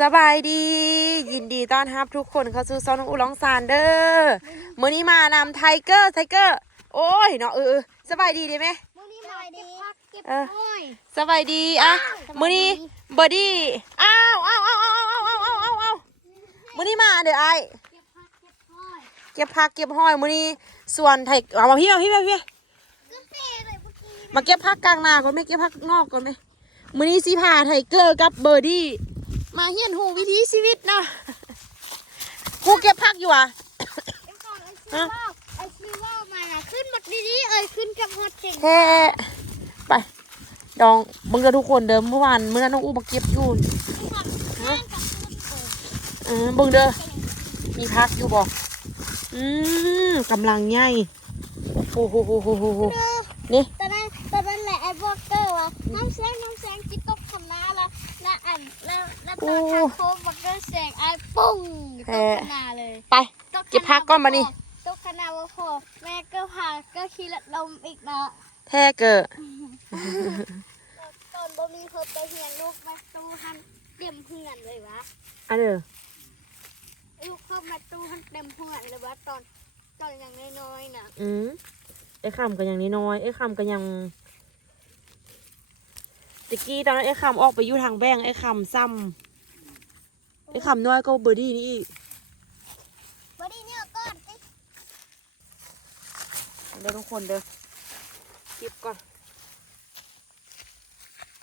สบายดี ยินดีต้อนรับทุกคนเข้าสู่ซอนของอูร้องซานเดอร์มื้อนี้มานำไทเกอร์ไทเกอร์ โอ้ยเนาะเออเออสบายดีดีไหมมื้อนี้มาเก็บผักเก็บเอออ้อยสบายดีอะมื้อนี้บอดี้อ้าวอ้าวอ้าวอ้าวอ้าวอ้าวอ้าวอ้าวอ้าวมื้อนี้มาเดี๋ยวไอเก็บผักเก็บอ้อยเก็บผักเก็บห้อยมื้อนี้ส่วนไทเอามาพี่มาพี่มาพี่ก็เตะเลยเมื่อกี้มาเก็บผักกลางนาก่อนไหมเก็บผักนอกก่อนไหมมื้อนี้สิพาไทเกอร์กับเบอร์ดี้ มาเฮียนหูวิถีชีวิตเนาะครูเก็บผักอยู่อะเดี๋ยวก่อนไอ้ชีว่าไอ้ชีว่ามาน่ะขึ้นหมดดีๆเอ้ยขึ้นกับฮอตเก่งแค่ไป ดองมึงกับทุกคนเดิมเมื่อวานเมื่อนั้นน้องอู้มาเก็บอยู่ผักแห้งกับขึ้นเออเออเบิ่งเด้อมีพักอยู่บอกอืมกำลังใหญ่โอ้โหโหโหโหโหนี่ตอนนั้นตอนนั้นแหละไอ้บอกเกอร์ว่าน้ำแสงน้ำ อนทางโค้งบอกเกอร์แสงไอ้ปุ้งตกคำน้าเลย ไป เก็บผักก่อนมานี่ตกคณะว่าพอแม่ก็พาก็ขี่รถลมอีกเนาะแท้เกิดตอนบ่มีเพิ่นไปเฮียนลูกมาตู้หันเต็มเฮือนเลยวะอันเด้อลูกเข้ามาตู้หันเต็มเฮือนเลยวะตอนตอนยังน้อยๆน่ะอืมไอ้คำกันอย่างน้อยๆไอ้คำกันยังตะกี้ตอนนั้นไอ้คำออกไปอยู่ทางแบงไอ้คำซ้ำ ไอ้คำน้อยก็เบอร์ดี้นี่อีกบ่ได้เนี่ยก่อนสิเดี๋ยวทุกคนเด้อเก็บก่อน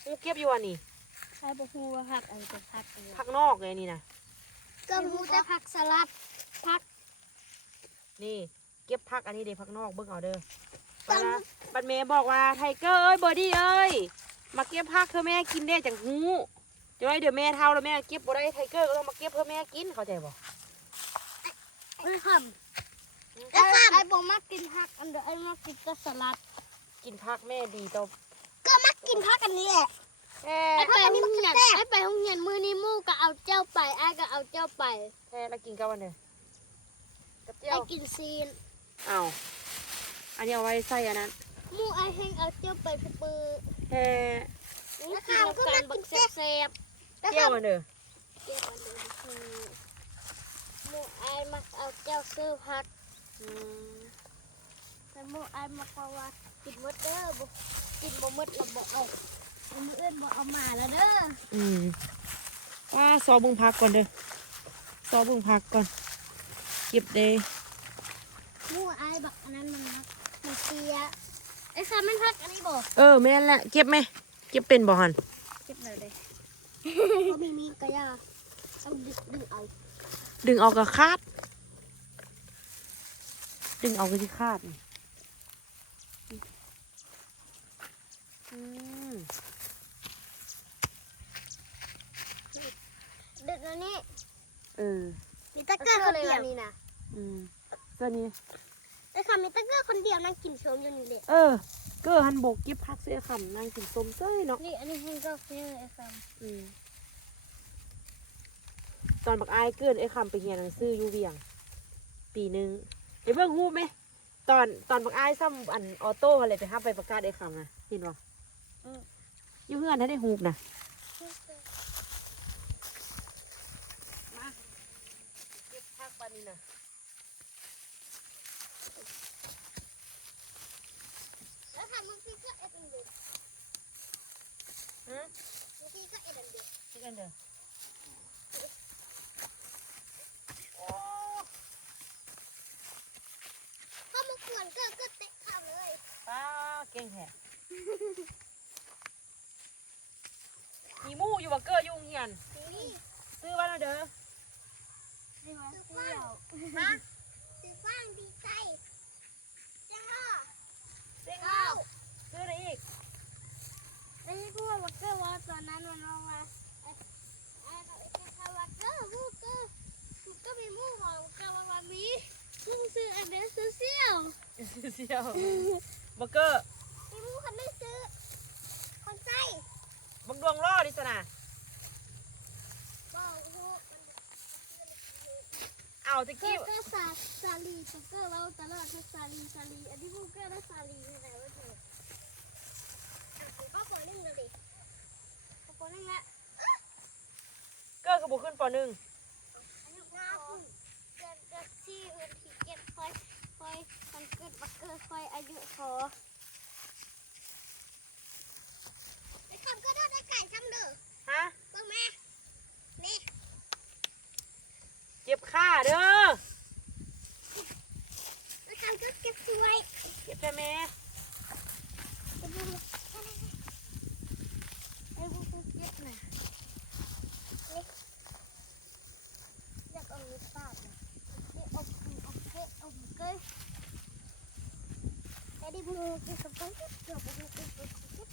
กูเก็บอยู่อันนี้ใครบ่ฮู้ว่าผักอะไรเป็นผักอะไรพักนอกเลยนี่นะก็รู้แต่ผักสลัดผัก นี่เก็บพักอันนี้เด้พักนอกเบิ่งเอาเด้อเวลาบัดเมย์บอกว่าไทเกอร์เอ้ยเบอร์ดี้เอ้ยมาเก็บพักเธอแม่กินได้จังหู จะไว้เดี๋ยวแม่เท่าแล้วแม่เก็บบ่ได้ไทเกอร์ก็ต้องมาเก็บเพื่อแม่กินเข้าใจบ่ไอ้คำไอ้ไอ้บ่มักกินผักอันเดียวไอ้มักกินแต่สลัด กินพักแม่ดีต่อก็มักกินผักอันนี้แหละแท้ไอ้ไปโรงเรียนไอ้ไปโรงเรียนมื้อนี้หมู่ก็เอาเจ้าไปไอ้ก็เอาเจ้าไปแท้แล้วกินกับอันเด้อกับเจียไอ้วกินซีนอ้าวอันนี้เอาไว้ใส่อันนั้นหมู่ไอ้แห้งเอาเจ้าไปปื้อแท้ๆนี่กินกับการบักแซ่บๆ เจียวอันเด้อเจ้าอันนี้คือหมู่ไอ้มักเอาเจ้าซื้อผักอืมแต่หมู่ไอ้มักว่าว่ากินหมดเด้อบ่กินบ่หมดแล้วบ่เอาเอามื้ออื่นบ่เอามาแล้วเด้ออืมว่าซอเบึงพักก่อนเด้อซอเบึงพักก่อนเก็บเด้หมู่ไอ้บักอันนั้นมันมักมันเสียไอ้ค่ะมันผักอันนี้บ่เออแม่นแหละเก็บไหมเก็บเป็นบ่หันเก็บเลยเด้ ก็มีมีก็ยาต้องดึงดึงเอา ดึงออกกับคาด ดึงออกกับที่คาดนี่อืมดึงอันนี้เออมีตะเกียบคนเดียวนี่นะอืมเสื้อนี้ไอ้ค่ะมีตะเกียบคนเดียวนั่งกินโชมอยู่นี่เด็เออ เกอหันโบกเก็บพักเสื้อคำนางกินส้มเซ้ยเนาะนี่อันนี้ให้ก็เพื่อไอ้ค่ะอืมตอนบักอายเกินไอ้คำไปเรียนหนังสืออยู่เวียง ปีหนึ่งเดี๋ยวเบิ่งฮู้ไหมตอนตอนบักอายซ้ำอันออโต้อะไรไปห้าไปประกาศไอ้คำนะเห็นบ่อยู่เพื่อนถ้าได้ฮูบนะมาเก็บพักปานนี้นะ แล้วค่ะมึงพี่ก็เอ็ดอันเดียว ฮะ มึงพี่ก็เอ็ดอันเดียว ที่กันเด้อโอ้ ถ้ามึงควรก็ก็เตะข้าวเลย ป้าเก่งแท้มีหมู่อยู่บักเกอร์อยุ่งเหียน นี่ ซื้อไว้แล้วเด้อ นี่มา เที่ยวฮะซื้อฟางดีใจจ้าเด้งข้าเอาซื้ออะไรอีกไอ้ที่พูดว่าเกอร์ว่าตอนนั้นมันว่าว่าไอ้ไอ้ไอ้ที่เขาว่าเกอร์มูเกอร์มูก็มีมูบอกเกอร์ว่าว่ามีมูซื้ออันเดียซื้อเสี่ยวเซียวบักเกอร์มีมูคนไม่ซื้อคนใส่บักดวงล่อดิสนะ บอกฮู เอาตะกอกี้ร์ก็ซาซาลีเกอร์เราตลอดก็ซาลีซาลีอันนี้มูเกอร์ได้ซาลีอะไรวะเธอก็ขอเล่นเลยดิขอเล่นละเกอร์คือบุขึ้นปหนึ่งอายุห้าเดือนเดือนสี่เดือนที่เจ็ดคอยคอยมันเกิดบักเกิดคอยอายุพอไอ้คำก็โดนไอ้ไก่ทำเด้อฮะเบิ่งแม่นี่ เจ็บขาเด้อไอ้คำก็เก็บสวยเจ็บใช่ไหมไอ้บุ้งไอ้บุ้งเก็บน่ะนี่อยากเอาเงินฟาดน่ะนี่เอาเอาเก็บเอาเก็บไอ้ดิบุ้งเก็บกับกันเก็บเดี๋ยวบุ้งเก็บเก็บเก็บ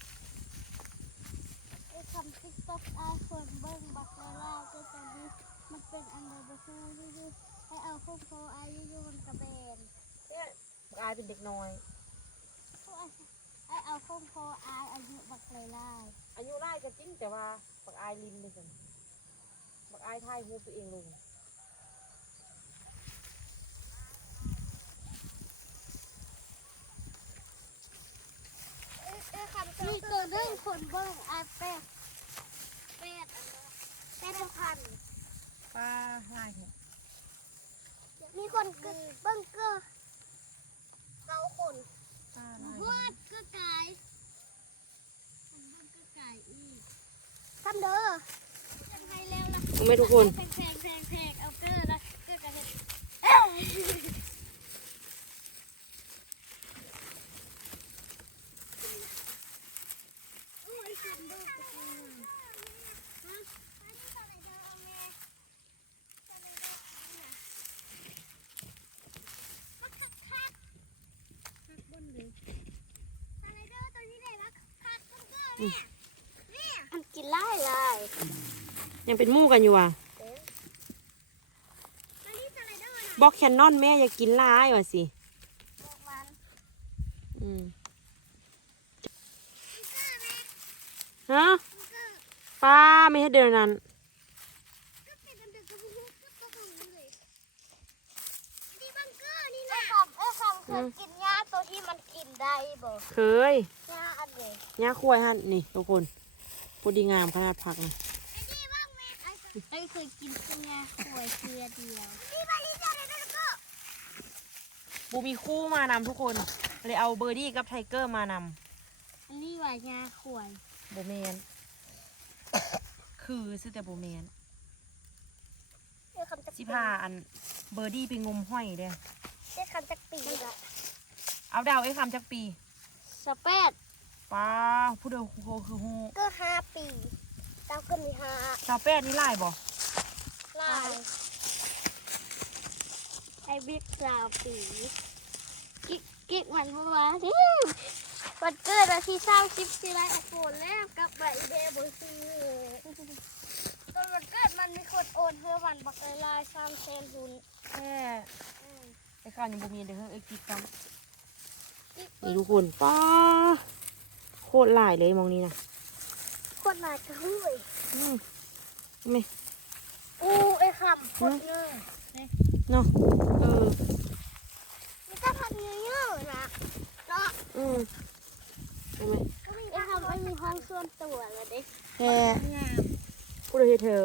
ไอ้คำติ๊กต็อกไอ้คนเบิ่งบักเวลาก็จะมี มันเป็นอันใดบ่ฮู้อยู่ๆให้เอาพุ่มโพอายุอยู่มันกระเบนเนี่ยบักอายเป็นเด็กน้อยไอ้เอาพุ่มโพอายอายุบักเลยล่อายุไล่ก็จริงแต่ว่าบักอายลินเลยกันบักอายทายหูตัวเองลงนี่ตัวเรื่องคนเบิ้งไอ้เป็ดเป็ดอันนั้นเป็ดพัน ป้าไล่เนี่ยมีคนกึเบิ้งเกอเกาคนป้าไล่วาดก็ไก่มันเบิ้งก็ไก่อีกทำเด้อจังไงแล้วล่ะรู้ไหมทุกคน แพงแพงแพงแพงเอาเกอละเกอกันเห็ดโอ้ยทำเด้อตะกี้ฮะอันนี้ตัวไหนเด้อเอาแม่ตัวไหนเด้อเอาน่ะคักคักคักคักบนเลยตัวไหนเด้อตัวนี้ได้ละคักบนเกอเนี่ยเนี่ย มันกินไล่เลยยังเป็นหมู่กันอยู่อะบล็อนะบอกแคนนอนแม่อย่ากินหลายว่ะสิ บอกมัน อืม มันเกอแม่ ฮะ มันเกอ ป้าไม่ให้เดินนั้น ก็เป็นกันเด็กกับพวกก็ตัวของมันเลยนี่บังเกอร์นี่นะเอ้คำเอ้คำเคยกินหญ้าตัวที่มันกินได้บ่ เคย หญ้า อันเด็กย่าควายหันนี่ทุกคนพูดดีงามขนาดผักนะไอ้นี่บ้างแม่ไอ้เคยกินตัวหญ้าขวยเกลือเดียวนี่บาลิจาเลยนะก็บูมีคู่มานำทุกคน เลยเอาเบอร์ดี้กับไทเกอร์มานอันนี้ว่าหญ้าขวยำโบเมน คือซื้อแต่โบเมนเอ้คำจะสิพาอันเบอร์ดี้ไปงมห้อยเด้อเอ้คำจะปีละเอาดาวไอ้คำจักปีสเปด ป้าผู้เดียวโคคือฮูก็ห้าปีเต้าขึ้นมีห้าชาวแปดนี่ไล่บ่ลายไอ้บิ๊กสาวปีกิ๊กกิ๊กมันบัวนี่วันเกิดวันที่เศร้าสิบสี่ไรไอโฟนแล้วกลับไปอีเดย์บนซื้อตอนวันเกิดมันมีคนโอนเพื่อวันบักไอลายสามเซนหุนแค่ไอ้ข้าวยังโบเมนเด้อเฮ้ยไอ้กิ๊กซ้กิ๊กำนี่ทุกคนป้าโคตรหลายเลยมองนี้นะคนมาจะหุ้ยอืมไม่อู้ไอ้คำคนเงยเนาะเออนี่ก็พันเงยเงยนะเนาะอืมใช่ไหมไอ้คำไม่มีห้องส่วนตัวเลยเด็กแค่งามผู้เดียวเธอ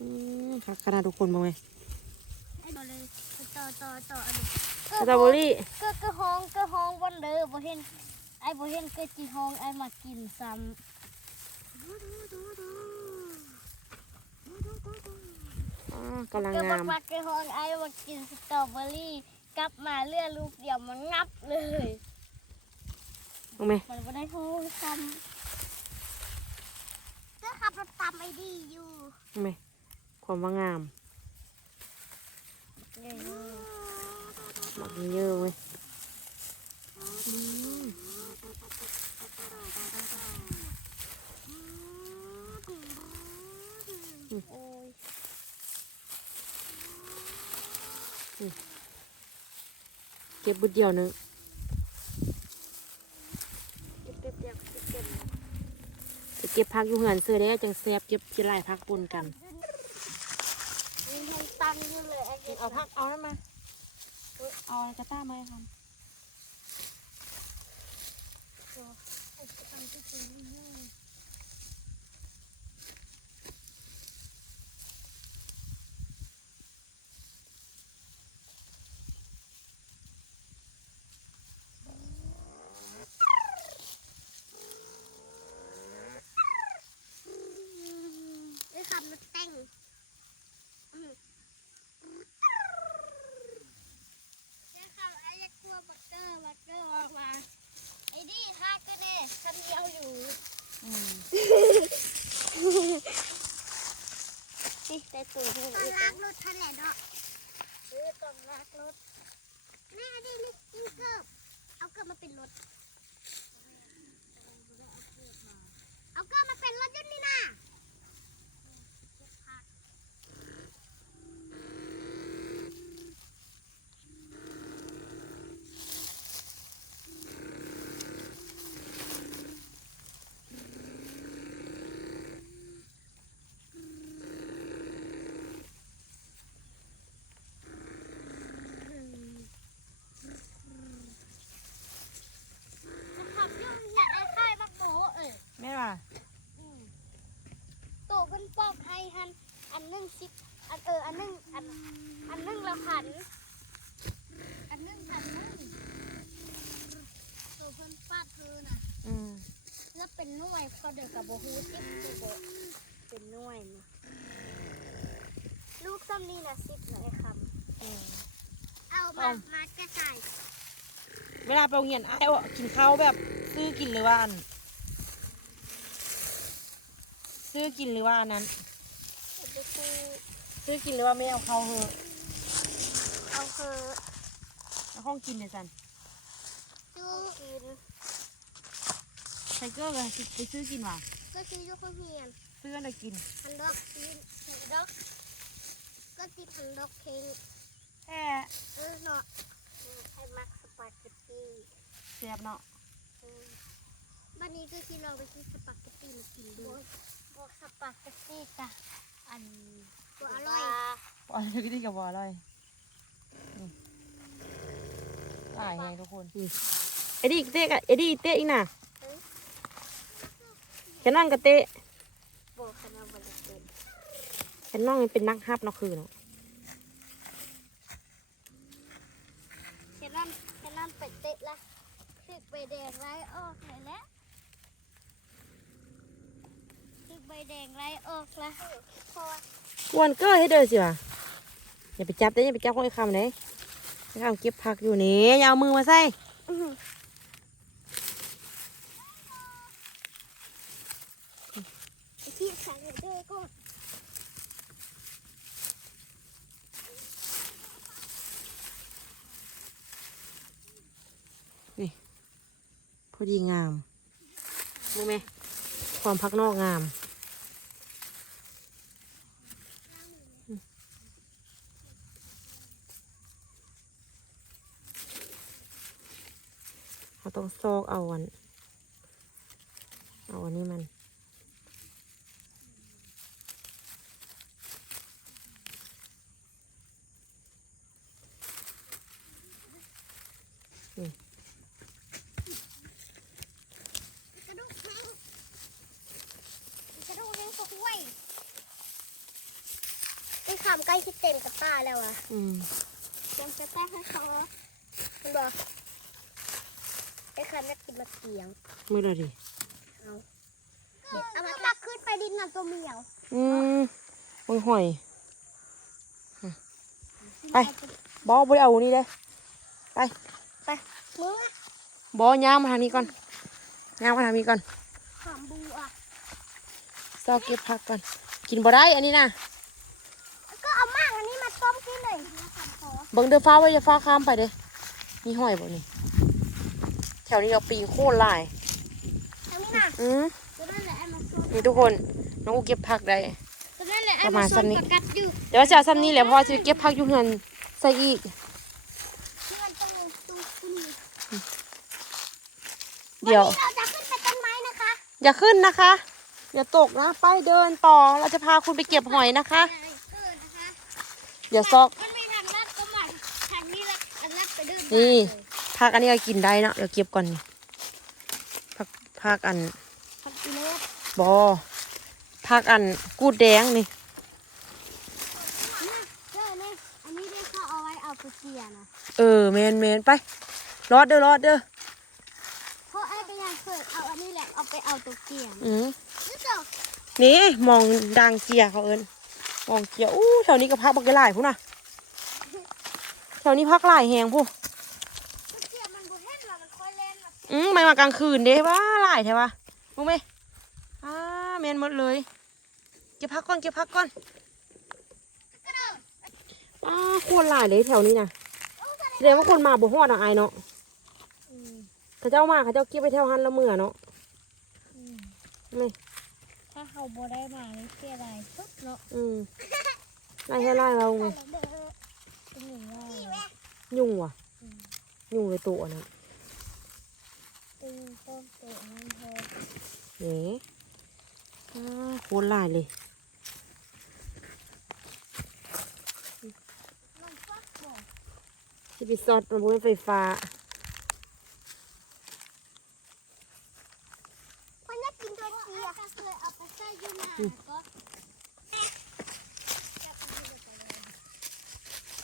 อืมค่ะขนาดทุกคนมองไหมไอ้ต่อเลยต่อต่อต่ออันนี้สตรอเบอรี่ก็ก็ห้องก็ห้องวันเด้อบ่เห็น ไอ้บ่เห็นก็จีห้องไอ้มากินซ้ำอ่ากำลังก็งาบักมบักก็ห้องไอ้มากินสตรอเบอรี่ กลับมาเลือลูกเดียวมันงับเลยมองไหมมันบ่ได้ห้องซ้ำก็ขับรถตามไอ้ดีอยู่มองไหมความว่างามเนี่ยหมักเยอะเว้ย อืม โอ้ย เก็บบุดเดียวนึงเก็บเก็บเก็บเก็เก็บไปเก็บพักอยู่เหือนเสือได้จังแซบเก็บจะไล่พักปนกันมีแห้งตันอยู่เลยเก็บเอาพักเอานั่นมาเอาอะไรกระต้ามาให้ทำอ้ตันที่กินนี่ แต่งอืมนี่ค่ะไอ้ยักษ์กลัวบักเกอร์บักเกอร์ออกมาไอ้นี่ท่าก็เน่คำเดียวอยู่ อืม นี่ได้ตัวเพิ่มอีกแล้วลากรถทันแหละเนาะเออต้องลากรถแม่ได้ลิกินเกิบเอาเกิบมาเป็นรถ เอาเกิบมาเป็นรถยนต์นี่นะขับยุ่งอยากได้ค่ายมักโบเออ แม่ว่า โต เพิ่นปอกให้หันอันหนึงสิบอันเอออันหนึงอันอันหนึงละพันอันหนึงพันหนึงโตเพิ่นปาดเธอน่ะอืมแล้วเป็นหน่วยเขาเดินกับโบฮูสิบสิบโบเป็นหน่วยนี่ลูกซ้ำนี่นะสิบหน่อยคอืมำเอามา มากระจายเวลาไปโรงเรียนไอ้ายเอากินข้าวแบบซื้อกินหรือว่าอัน ซื้อกินหรือว่าอันนั้นไปซื้อซื้อกินหรือว่าไม่เอาเข้าวเหอะเอาเธอเอาห้องกินเดี๋ยวจันซื้อกินไทเกอร์เลยไปซื้อกินว่ะก็ซื้อยุคเฮียนซื้ออะไรกินพันดอกซื้อพันดอกก็ติดพันดอกเพลงแค่เออเนาะเออให้มักสปาเกตตี้แซ่บเนาะเออบันนี้ก็คิดเราไปซื้อสปาเกตตี้มากินด้วย พวกสปาเกตตี้กะอันตัวอร่อยปล่อยเลยก็ดีกับบอร่อยอืมตายไงทุกคนเอ็ดดี้เตะกับเอ็ดดี้เตะอีกน่ะแค่นั่งกับเตะบอกคณะบริเวณแค่น้องมันเป็นนักฮับเนาะคือเนาะแค่นั้นแค่นั้นไปเตะละถึกใบแดงไล่ออกเลยแหละ ถึกใบแดงไล่ออกละพอกวนเกอร์ให้เดินสิวะอย่าไปจับเด้อย่าไปจับของไอ้คำเลยไอ้คำเก็บผักอยู่นี่อย่าเอามือมาใส่อื้อหือไอ้ที่สั่งให้เด้ก่อนพอดีงามรู้ไหมความพักนอกงาม เราต้องซอกเอาอัน เอาอันนี้มันกระดูกแห้งกระดูกแห้งก็ห้วยไอ้คำใกล้ที่เต็มกับตาแล้วอะอืมยังจะแต้ให้เขาคุณบอกไอ้ คำนักกินมะเขียงมือเลยดิเอาเอามาตักขึ้นไปดินน่ะตัวเหมียว อืมมึงหอย ไป บอบได้เอานี่เลยไป ไปมึงอะบอย่างมาทางนี้ก่อนย่างมาทางนี้ก่อนขามบูอะซอกเก็บผักก่อน กินบ่ได้ อันนี้นะก็เอามากอันนี้มาต้มกินเลยขามขอเบิ่งเดือฟ้าไว้จะฟ้าข้ามไปเด้มีหอยบ่นี่ แถวนี้เราปีงโคตรหลายทางนี้น่ะอืมตัวนั่นแหละไอ้มาส้มนี่ทุกคนน้องอูเก็บผักได้ตัวนั่นแหละไอ้ประมามาณส้สัมกนิดประกัดอยู่เดี๋ยวว่าจะเอาซ้ำนี้แหละเพราะว่าจะไปเก็บผักอยู่เฮือนใส่อีกที่มันต้องตู้ขึ้นเดี๋ยววันนี้เราจะขึ้นไปต้นไม้นะคะอย่าขึ้นนะคะ อย่าตกนะไปเดินต่อเราจะพาคุณไปเก็บหอยนะคะใช่เออนะคะอย่าซอกมัน ไม่ทางลัดก็มาทางนี้ละอันลัดไปเดินนี่มาเลยผักอันนี้ก็กินได้เนาะเดี๋ยวเก็บก่อนนี่ผักผักอันผักกิโลบอผักอันกูดแดงนี่นี่เจ้าเนี่ยอันนี้ได้เขาเอาไว้เอาไปเกียนะเออเมนเมนไปรอดเด้อรอดเด้อเพราะไอ้ไปยังเคยเอาอันนี้แหละเอาไปเอาตัวเกียนะอืมนี่เจ้านี่มองดังเจียเขาเอินนมองเกียวอู้แถวนี้ก็พักบักหลายพูน่ะแถวนี้พักหลายแหงพู เสียมันบ่เห็นว่ามันคอยเล่นน่ะ อืมมันมากลางคืนเด้ว่าหลายแท้วะรู้ไหมอ่าแมนหมดเลยเก็บพักก่อนเก็บพักก่อนกระโดดอ่าควรหลายเลยแถวนี้นะโอ้กระโดดแสดงว่าคนมาบ่ฮอดอะไอายเนาะเขาเจ้ามาเขาเจ้าเก็บไปแถวหันละเมื่อเนาะไม่ถ้าเขาบ่ได้มานี่เสียดายสุดเนาะอืมไล่ให้ไล่เราไงเป็นหนึ่งว่ายุ่งว่ะยุ่งเลยตัวนะ ตึงต้นโตมันพอเอ๋อ่ควรหลายเลยมันฟักบ่ที่ไปซอดมันบนไฟฟ้าคนนี้กินตัวเสียเคยเอาไปใส่ยูนาก็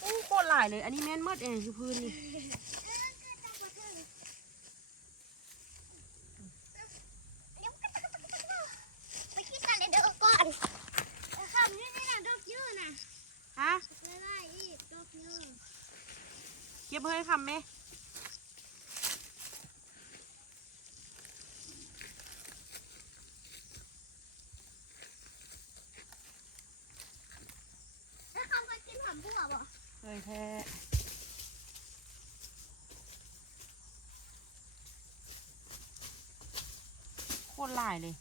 โอ้โคตรหลายเลย อันนี้แม่นมดเองคือพื้นนี่ ไปคิดกันเลยเด้อก่อนคำนี้นี่นะดอกยืนน่ะ ฮะ ไม่ได้อีกดอกยืน เก็บเฮ้ ยคำไหมแล้วคำก็กินหอมบัวบ่เคยแท้โคตรหลายเลย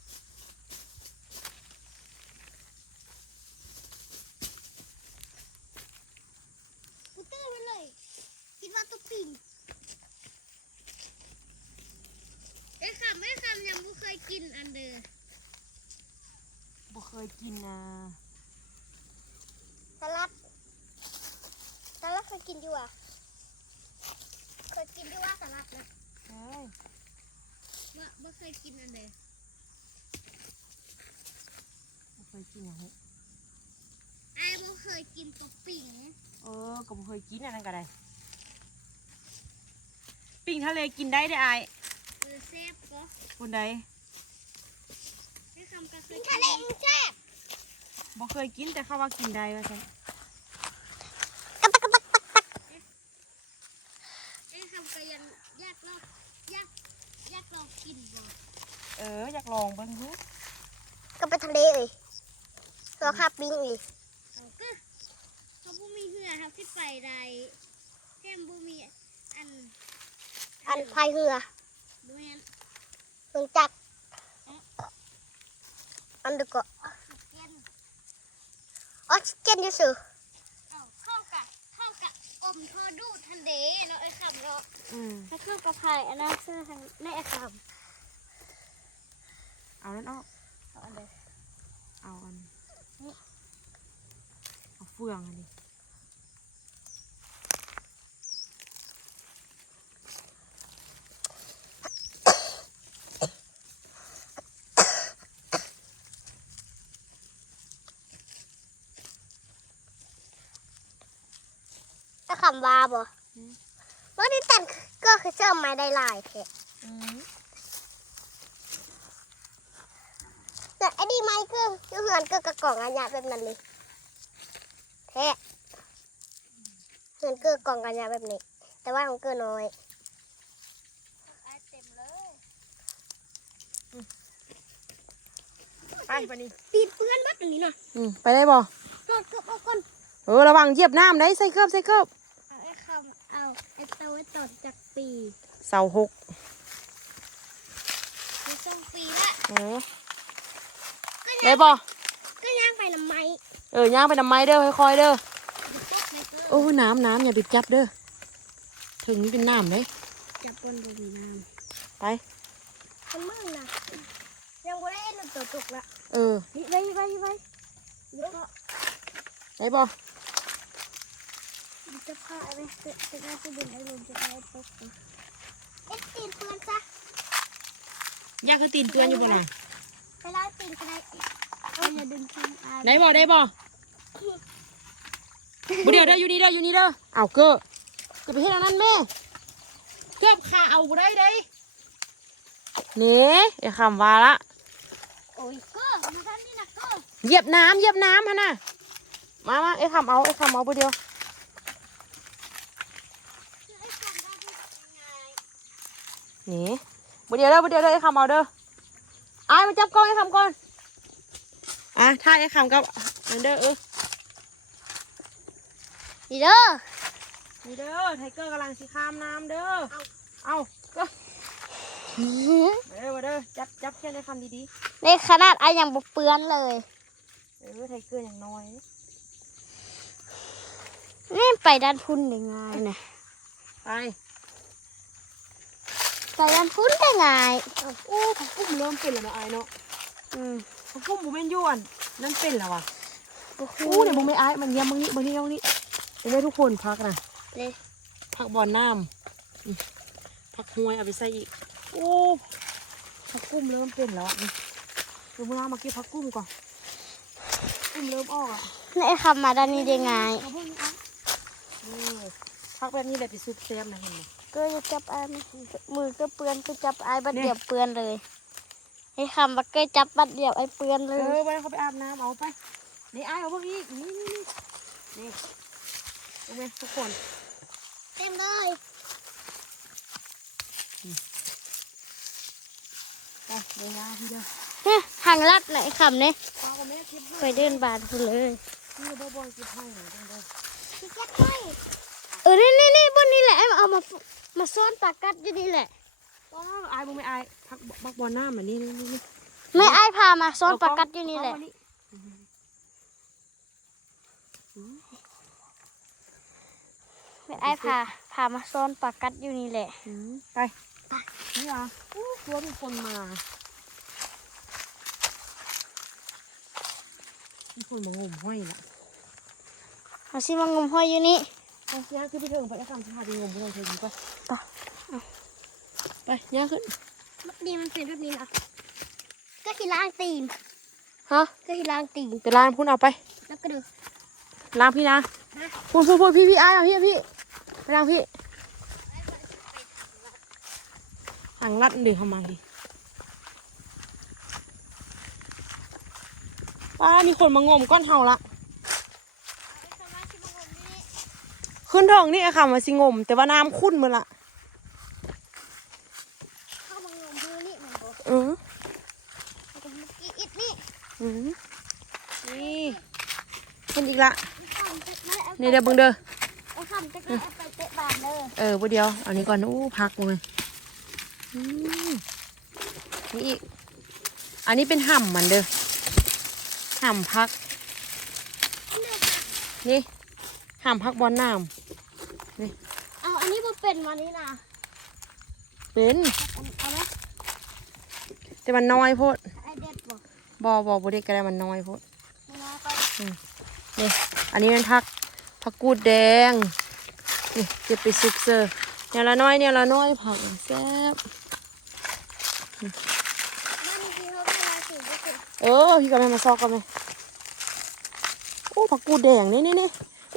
กูตื้อไปเลย คิดว่าตุ๊กปิ่งไอ้คำไอ้คำยังไม่เคยกินอันเดอร์ บ่เคยกินนะ สลัดสลัดเคยกินอยู่อะเคยกินอยู่ว่าสลัดนะ เฮ้ย บ่บ่ เคยกินอันเดอร์บ่เคยกินอย่างนี้ไอ้บ่เคยกินตุ๊กปิ่งเออก็บ่เคยกินอันนั้นก็ได้ ปิ้งทะเลกินได้ได้อไอายเออแซ่บก็คนใดไอ้คำก็เคยทะเลแซ่บบ่เคยกินแต่เขาว่ากินได้ว่าซั่น ไอ้คำก็ยังอยากลองอยาก อยากลองกินบ่เอออยากลองเบิ่งดูก็ไปทะเลเลยตัวขับบิงอีกก็เขาบ่มีเหือครับที่ไปใดแก้มบ่มีอัน อันพายเรือบ่แม่นเมืองจักรอันเดอร์ก็ออกซิเจนออกซิเจนอยู่สื่อ เอาเข้ากับเข้ากับอ มทอดูทันเดเนาะไอ้คำเนาะอืมถ้าเข้ากับพายอันนั้นคือทางในไอ้คเอานั่นออกำเอาอันเดอเอาอันเอาเฟืองอันนี้ ถ้าคำว่าบ่เมื่อที่แต่นก็คือเชื่อไม้ได้หลายแท้อืมแต่ไอ้นี่ไม้ก็คือเหือนก็กระกล่องอันยาแบบนั้นเลยแท้เหือนก็กล่องอันยาแบบนี้ แต่ว่าของเกินน้อยไอ้เต็มเลยไปปะนี่ตีนเปื้อนมัดอย่างนี้นะอืมไปได้บ่กดกดเอาก่อนเออระวังเหยียบน้ำได้ใส่เครือบใส่เครือบเอาไอ้คำ เอาไอ้ตัวไว้ตอดจากปีเสาหกคือสองปีละเออได้บ่ก็ย่างไปน้ำไม้เออย่างไปน้ำไม้เด้อค่อยๆเด้อดูปุ๊บเลยก็โอ้น้ำน้ำอย่าไปจับเด้อถึงนี่เป็นน้ำเลยจะปนดูมีน้ไปมันมืดนะยังบ่ได้เอ็นตัวตุกละเออนี่ไว้ไว้ไว้เดี๋ยวก็ได้บ่ำจะพาไปจะจะได้จะดึงไอ้ลมจะได้ตกเอ็ดตีนเปื้อนซะ ยากคือตีนเตือนอยู่บ่น่ะไปล้างตีนก็ได้เอาอย่าดึงขึ้นอาได้บ่ได้บ่บ่เดี๋ยวเด้ออยู่นี่เด้ออยู่นี่เด้อเอาเก้อจะไปเฮ็ดอันนั้นแม่เกือบขาเอาบ่ได้เด้นี่ไอ้คำว่าละโอ้ยเก็มาท่านนี่นะเก็เหยียบน้ำเหยียบน้ำฮะน่ะมามาไอ้คำเอาไอ้คำเอาไปเดียว ไอ้คนได้เป็นยังไง นี่ไปเดียวเด้อไปเดียวเด้อไอ้คำเอาเด้อไอ้ายมาจับกล้องไอ้คำก่อนอะถ้าไอ้คำกับอันเด้อเออนี่เด้อนี่เด้อไทเกอร์กำลังสิข้ามน้ำเด้อเอาก็มาเด้อมาเด้อจับจับแค่ไอ้คำดีในขนาดไอ้ยังบ่เปื้อนเลยๆเออไทเกอร์อย่างน้อยนี่ไปด้านพุ่นได้ไงนะไป ไปด้านพุ่นได้ไงโอ้ผักกุ้มเริ่มเป็นแล้วเนาะไอ้ายเนาะอืมผักกุ้มบุเป็นยวนนั่นเป็นแล้วว่ะโอ้โหอู้เดี๋ยวมึงไม่อายมันเยี่ยมมึงนี่มึงนี่มึงนี่เดี๋ยวให้ทุกคนพักนะเลยพักบอลน้ำอืมพักหวยเอาไปใส่อีกโอ้พักกุ้มเริ่มเป็นแล้วอะนี่เดี๋ยวมึงเอามาเก็บพักกุ้มก่อนกุ้มเริ่มออกอะนี่คำมาด้านนี้ได้ไงเอาพวกนี้เอานี่พักแบบนี้เลยไปซุปเซฟนะเห็นไหม ก็จะจับไอ้ไม่มือก็เปื้อนก็จับไอ้บัดเนี่ยเดียวเปื้อนเลยไอ้คำบักเกยจับบัดเดียวไอ้เปื้อนเลเอยอไปเขาไปอาบน้ำเอาไปนี่ไอ้ายเอาพวกนี้อีกนี่นี่นี่นี่เอาไหมทุกคนเต็มเลยไปเดี๋ยวยาทีเดียวเนี่ยหางลัดไหนะไอ้คำเนี่ยป้ากับแม่คิดไปเดินบานคุณเลย นี่บ่บ่คิดให้หน่อยจังเลยพี่แจ๊คให้เออนี่นี่นี่บนนี้ แหละไอ้มาเอามามาซ่อนปากกัดอยู่นี่แหละว้าวอายบ่ไม่อายพักบักบอลหน้ามันนี่นี่นี่นี่ไม่ไอ้พามาซ่อนปากกัดอยู่นี่แหละเอามาไม่ไอ้พาพามาซ่อนปากกัดอยู่นี่แหละอืมไปนี่อะอู้ตัวมีคนมามีคนมางมห้อยละเอาสิมางมห้อยอยู่นี่ไป ย่างขึ้นไปเถิงไปแล้วคำสภาพดีงมไปเลยเถิงดีกว่าไปไปย่างขึ้นดีมันเป็นแบบนี้นะก็ที่ล้างตีนฮะก็ที่ล้างตีนเดี๋ยวล้างพุ่นเอาไป แล้วก็ดูล้างพี่นะพูดพูดพูดพี่พี่อายเอาพี่พี่ไปล้างพี่หางรัดเดี๋ยวเข้ามาดิป้ามีคนมางมก้อนเห่าละ ขึ้นทองนี่อะค่ะมาสิงม แต่ว่าน้ำขุ่นหมาละเข้ามางมดูนี่มันบอกอือแล้วก็เมื่อกี้อิดนี่อือนี่เป็นอีกละคำจะไม่เอานี่เดี๋ยวเบิ่งเด้อไอ้คำจะไม่เอาไปเตะบานเลยเออประเดียวอันนี้ก่อนอู้พักเลยอืมนี่อีกอันนี้เป็นห่ำมันเด้อห่ำพัก นี่ ห่ำพักบอลน้เอาอันนี้มันเป็นวันนี้นะำเป็นเอาเอาไหมแต่มันน้อยโพดไอเด็ดบอกบอบอบเด็กก็ได้มันน้อยโพดมันน้อยไปนี่อันนี้เป็นผักผักกูดแดงนี่เก็บไปซุปเซอร์เนี่ยละน้อยเนี่ยละน้อยผักแซ่บนั่นคือเขาเป็นราศีก็คือเออพี่ก็ไม่มาซอกกันไหมอู้ผักกูดแดงนี่นี่นี่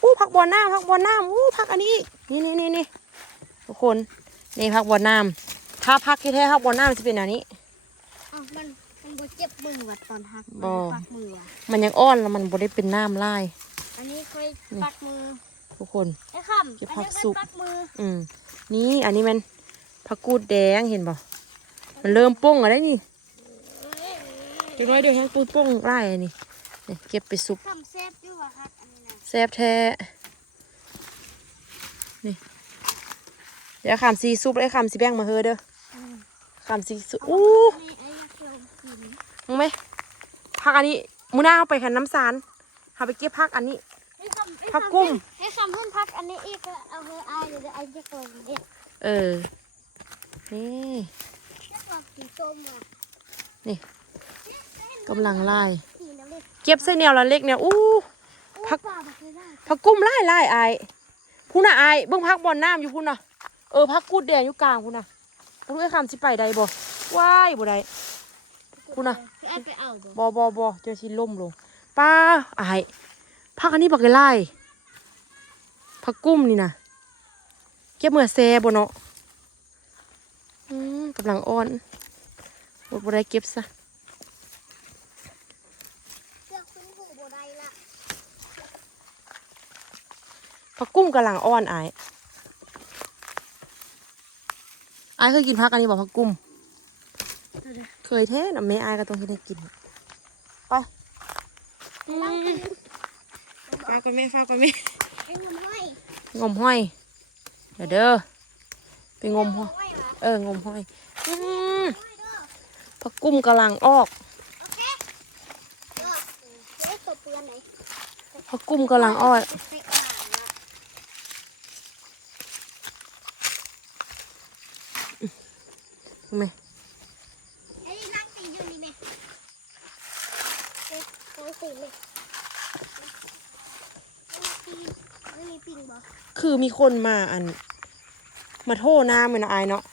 อู้ผักบอลน้ำผักบอลน้ำอู้ผักอันนี้อีกนี่นี่นี่นี่ทุกคนนี่ผักบอลน้ำถ้าผักที่แท้ผักบอลน้ำมันจะเป็นอันนี้อ้าวมันมันบ่เจ็บมือว่ะตอนหักบ่มันปักมือว่ะมันยังอ้อนแล้วมันบ่ได้เป็นน้ำลาย อันนี้เคยปักมือทุกคนไอ้คำเก็บอันผันี้กเคสุยกปักมืออืมนี่อันนี้มันผักกูดแดงเห็นบ่มันเริ่มโป้งอะไรนี่เดี๋ยวน้อยเดี๋ยวให้กูโป้งไล่อันนี้นี่เก็บไปซุปคำแซ่บอยู่ว่ะครับอันนี้นะ แซ่บแท้ นี่ เดี๋ยวคำซีซุปแล้วไอ้คำซีแบ่งมาเฮอเด้อคำซีซุปอู้นี่ไอ้เคียวกินมึงไหมผักอันนี้มูน่าเอาไปขันน้ำสารเอาไปเก็บผักอันนี้ไอ้คำไอ้ผักคำกุ้งไอ้คำเพิ่นพักอันนี้อีกก็เอาเฮออายเดี๋ยวไอ้จะโกงเด็ดเออ นี่จะกรอกสีส้มอะนี่กำลังไล่ สีน้ำเล็ดเก็บเส้นแนวละเล็กเนี่ยอู้ พักปลาบักเลยได้ผักกุ้มไล่ไล่อายพูน่ะอายเบิ่งพักบอลน้ำอยู่พูน่ะเออพักกูดแดงอยู่กลางพูน่ะรู้ไอ้คำสิไปใดบ่ว้ายบ่ได้คุณน่ะไอ้ไปเอาบ่บอบอบอเจอชิล่มลงป้าอายพักอันนี้บักไล่พักกุ้มนี่นะเก็บเมื่อแซ่บเนาะอืมกำลังอ่อนบดบ่ได้เก็บซะเลือกคุณหูบ่ได้ละ ผักกุ้งกำลังอ่อนอายอายเคยกินผักอันนี้บอกผักกุ้งเคยแท้นะแม่อายก็ต้องให้ได้กินไปอืมฝากกันแม่ฝากกันแม่ไอ้หนุ่มห้อยงมห้อย เดี๋ยวเด้อไปงมห้อยเอองมห้อยผักกุ้งกำลังออกโอเคเด้อเดี๋ยวตบเปือนไหนผักกุ้งกำลังออก ไปอ่านเนาะ ทำไมไอ้นี่นั่งตีอยู่นี่ไหมเอ๊ะนั่งตีเลยไม่มีปิงบ่คือมีคนมาอัน มาโทษน้ำเหมือนอายเนาะ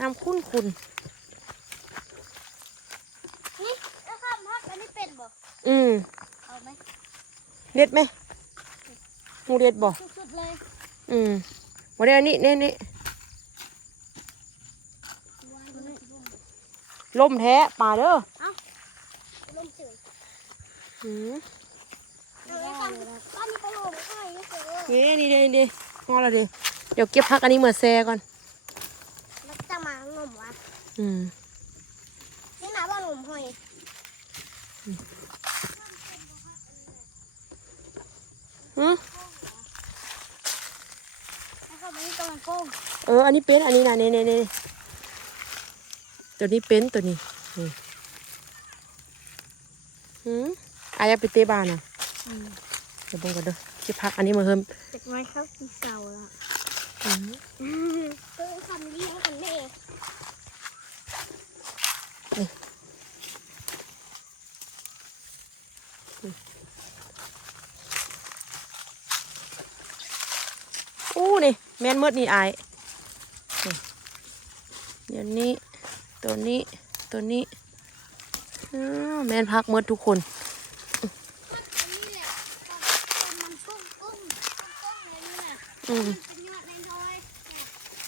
น้ำคุ้นคุณนี่แล้วข้ามพักอันนี้เป็นบ่อืมเอาไหมเด็ดไหมหมูเด็ดบ่สุดๆเลย อืมวันนี้อันนี้นี่นี่ ล่มแท้ป่าเด้อลมเสืออืมเอาไว้ก่อนบ้านนี้ก็ลมค่อยนี่เสือนี่นี่เด้นี่งอและเด้เดี๋ยวเก็บพักอันนี้เหมือนแซ่ก่อนแล้วจะมาหนุ่มวะอืมนี่นะว่าหนุ่มห้อยหืมแล้วก็มันกำลังโป้งเออ อันนี้เป็นอันนี้นะนี่นี่นี่ ตัวนี้เป็นตัวนี้นี่หืมอายอยากไปเตะบานอะเดี๋ยวเบิ่งกันเด้อเก็บพักอันนี้มาเพิ่มเด็กน้อยเข้าปีเสาแล้วอืมคือคำเลี้ยงกันแม่อู้นี่แม่นเมดนี่อายนี่เดี๋ยวนี้ ตัวนี้ตัวนี้อ้าวแม่นพักเมดทุกคนอันนี้แหละตอนมันกุ้งกุ้งกุ้งเลยนี่น่ะอืมมันเป็นยอดน้อยๆเนี่ย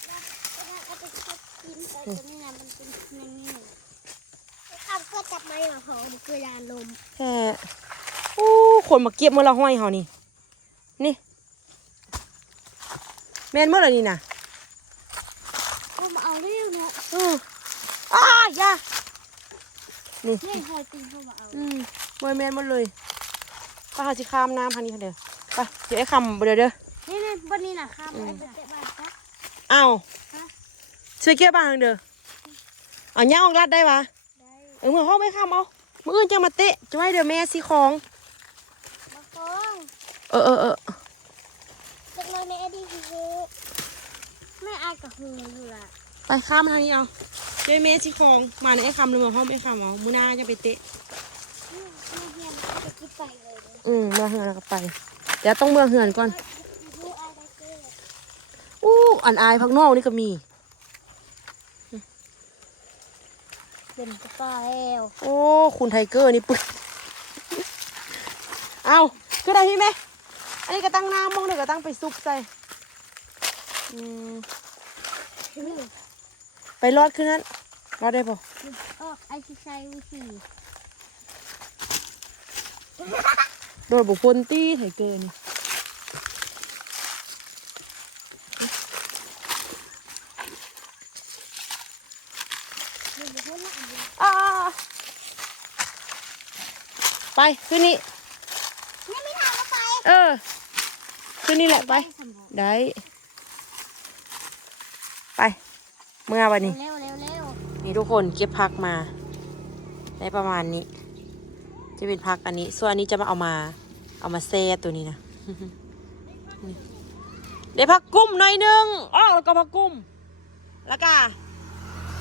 แล้วแล้วเอาไปชอบกินแต่ตัวนี้น่ะมันเป็นอย่างนี้ข้าวก็จับไม้มาหอมเกลือยาลมแค่อู้คนมาเก็บเมื่อละห้อยเฮานี่ นี่ แม่นเมื่อไรนี่นะ เอามาเอาเร็วเนาะ อืออ้ายอยา นี่เล่นหอยปิงเข้ามาเอาอืมบอยแมนหมดเลยป้าหาสิข้ามน้ำพันนี้ค่ะเด้อไปเดี๋ยวไอ้คำเดี๋ยวเด้อนี่นี่บนนี้น่ะครับไอ้เจ๊บ้านครับอ้าวฮะช่วยเก็บบ้างเด้อเอาเนี้ยออกรัดได้ปะได้เออมือห้องไม่ข้ามเอามืออื่นจะมาเตะจะไว้เดี๋ยวแม่สิของมาฟ้องเออเออเออจักเลยในอดีตคือแม่อายกับหูอยู่ละไปข้ามทางนี้เอา เดี๋ยวแม่สิของมาในไอ้คำเลยมือห้องไม่ข้ามเอามือหน้าจะไปเตะนี่นี่เฮียนก็จะคิดไปเลยเด้ออืมเมื่อเหือนแล้วก็ไป เดี๋ยวต้องเมื่อเหือนก่อนดูอายได้เกินอู้อันอายพักนอกนี่ก็มีเป็นกระป๋าแล้วโอ้คุณไทเกอร์นี่ปึ๊กเอาคือได้พี่ไหมอันนี้ก็ตั้งน้ำมองเดี๋ยวก็ตั้งไปซุปใส่อืม ไปรอดขึ้นนั้นรอดได้ปะออกไอชิชัยวิธีโดดบุพนตี้ไทเกอร์นี่ดูดูพูดละอันเดียวอ่าไปขึ้นนี่ไม่มีทางก็ไปเออ ขึ้นนี่แหละไปสมบูรณ์ได้ ไป เมื่อวันนี้ เร็วเร็วเร็วนี่ทุกคนเก็บผักมา ได้ประมาณนี้ จะเป็นผักอันนี้ ส่วนอันนี้จะมาเอามา เอามาแซ่ตัวนี้นะนี่ได้ผักกุ้มหน่อยหนึงอ้อแล้วก็ผักกุ้ม แล้วก็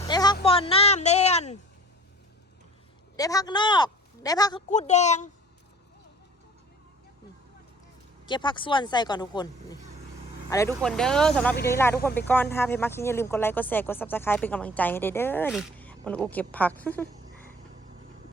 ได้ผักบอนน้ำได้อันได้ผักนอก ได้ผักกูดแดง เก็บผักส่วนใส่ก่อนทุกคนนี่เอะไรทุกคนเด้อสำหรับวิดีโอนี้ลาทุกคนไปก่อนถ้าเพจมักคิดอย่าลืมกดไลค์กดแชร์กดซับสไครป์เป็นกำลังใจให้เด้อนี่มันอูเก็บผัก